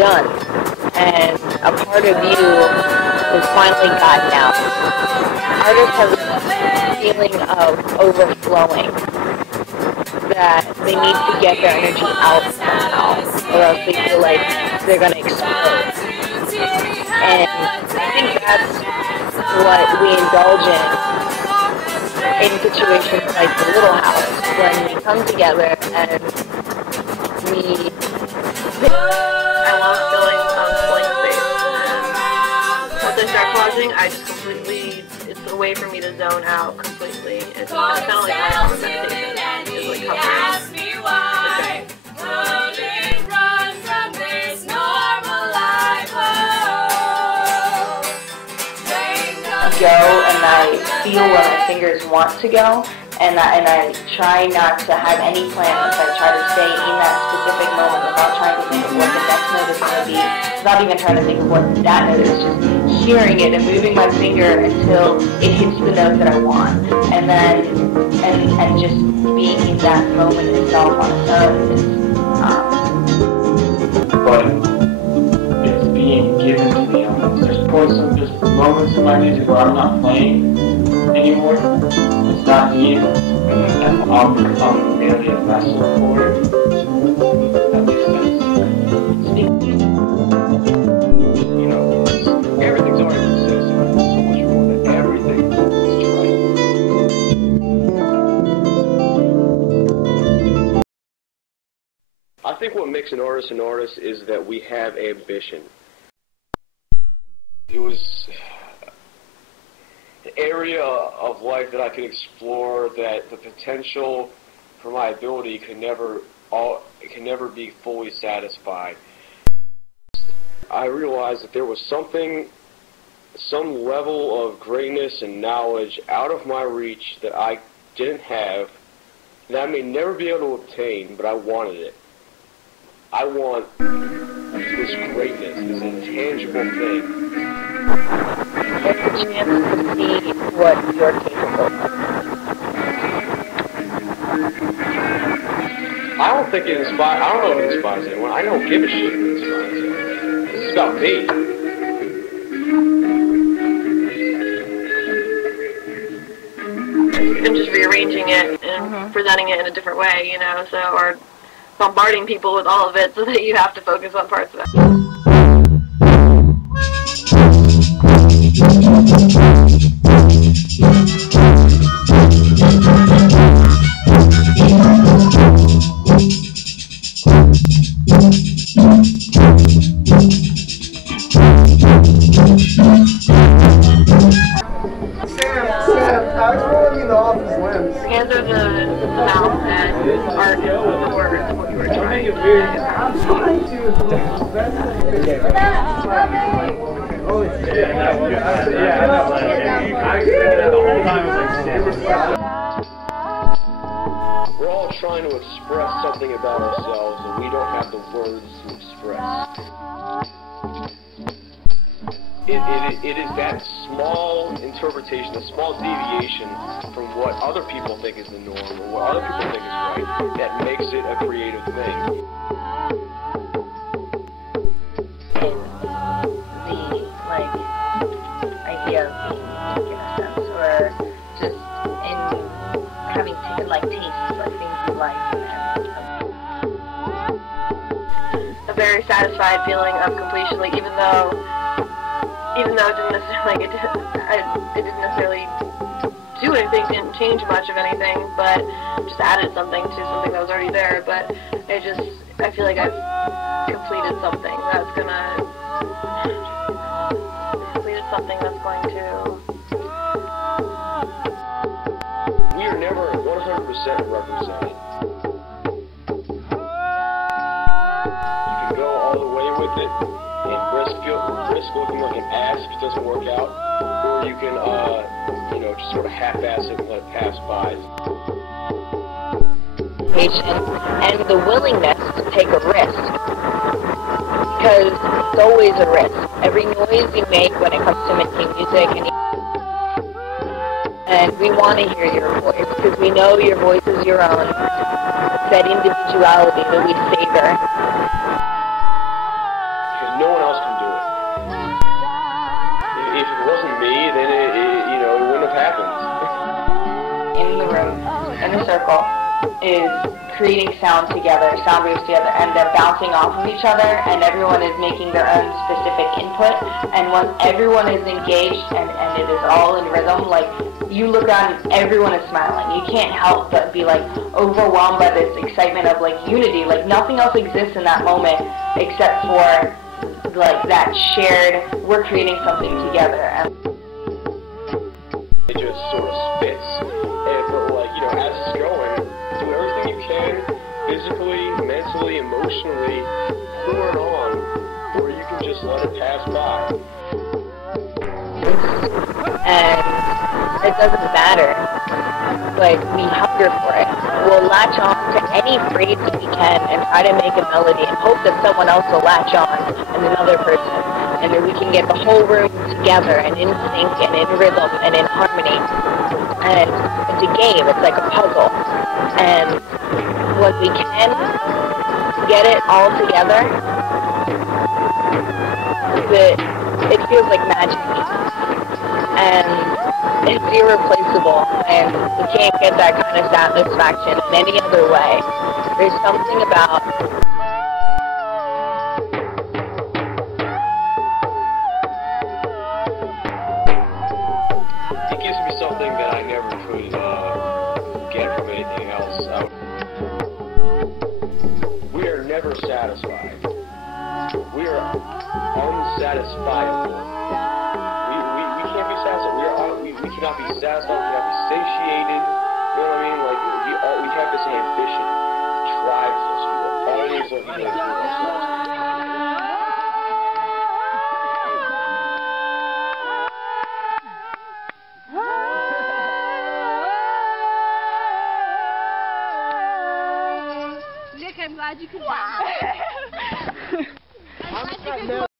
done, and a part of you is finally gotten out. Artists have a feeling of overflowing, that they need to get their energy out somehow, or else they feel like they're going to explode. And I think that's what we indulge in situations like the Little House, when we come together and we... I love filling blank space. Once I start collaging, I just completely, it's a way for me to zone out completely. It's kind of like my own meditation. It's like covering the day. Go and I feel where my fingers want to go, and I try not to have any plans. I try to stay in that specific moment without trying to think of what the next note is going to be, without even trying to think of what that note is, just hearing it and moving my finger until it hits the note that I want, and then and just being in that moment itself on its own is but it's being given to the elements. There's moments in my music where I'm not playing anymore. It's not me. And I'll become merely a vessel for it. That makes sense. You know, everything's already been said, so much more than everything is right. I think what makes an artist is that we have ambition. It was an area of life that I could explore, that the potential for my ability can never be fully satisfied. I realized that there was some level of greatness and knowledge out of my reach that I didn't have, that I may never be able to obtain, but I wanted it. I want this greatness, this intangible thing. Get the chance to see what you're capable of. I don't think it inspires. I don't know if it inspires anyone. I don't give a shit if it inspires anyone. This is about me. And just rearranging it and presenting it in a different way, you know, so, or bombarding people with all of it so that you have to focus on parts of it. Hands are the mouth and art is the words, what you were trying to do. We're all trying to express something about ourselves, and we don't have the words to express. It is that small interpretation, a small deviation from what other people think is the norm, or what other people think is right, that makes it a creative thing. Idea of being unique in a sense, or just in having tastes, like things you like, A very satisfied feeling of completion, like even though it didn't necessarily, it didn't necessarily do anything, didn't change much of anything, but just added something to something that was already there. But I feel like I've completed something that's going to We are never 100% represented. You can go all the way with it and risk looking like an ass if it doesn't work out, or you can, just sort of half-ass it and let it pass by. And the willingness to take a risk, because it's always a risk. Every noise you make when it comes to making music, and we want to hear your voice, because we know your voice is your own. It's that individuality that we savor. me, then it wouldn't have happened. In the room, in a circle, is creating sound together, sound waves together, and they're bouncing off of each other, and everyone is making their own specific input, and once everyone is engaged and it is all in rhythm, like, you look around and everyone is smiling. You can't help but be, like, overwhelmed by this excitement of, like, unity. Like, nothing else exists in that moment except for, like, that shared, we're creating something together. And it just sort of spits. But, like, as it's going, do everything you can, physically, mentally, emotionally, pour it on, or you can just let it pass by. And it doesn't matter. Like, we hunger for it. We'll latch on to any phrase that we can and try to make a melody and hope that someone else will latch on, and another person. And then we can get the whole room together and in sync and in rhythm and in harmony. And it's a game. It's like a puzzle. And when we can get it all together, it feels like magic. And it's irreplaceable, and you can't get that kind of satisfaction in any other way. There's something about it gives me something that I never could get from anything else. We are never satisfied. We are unsatisfiable. We can't be satisfied. We cannot be satisfied. We cannot be satiated. You know what I mean? Like, we have this ambition. It drives us. We will always be able to do ourselves. Nick, I'm glad you could.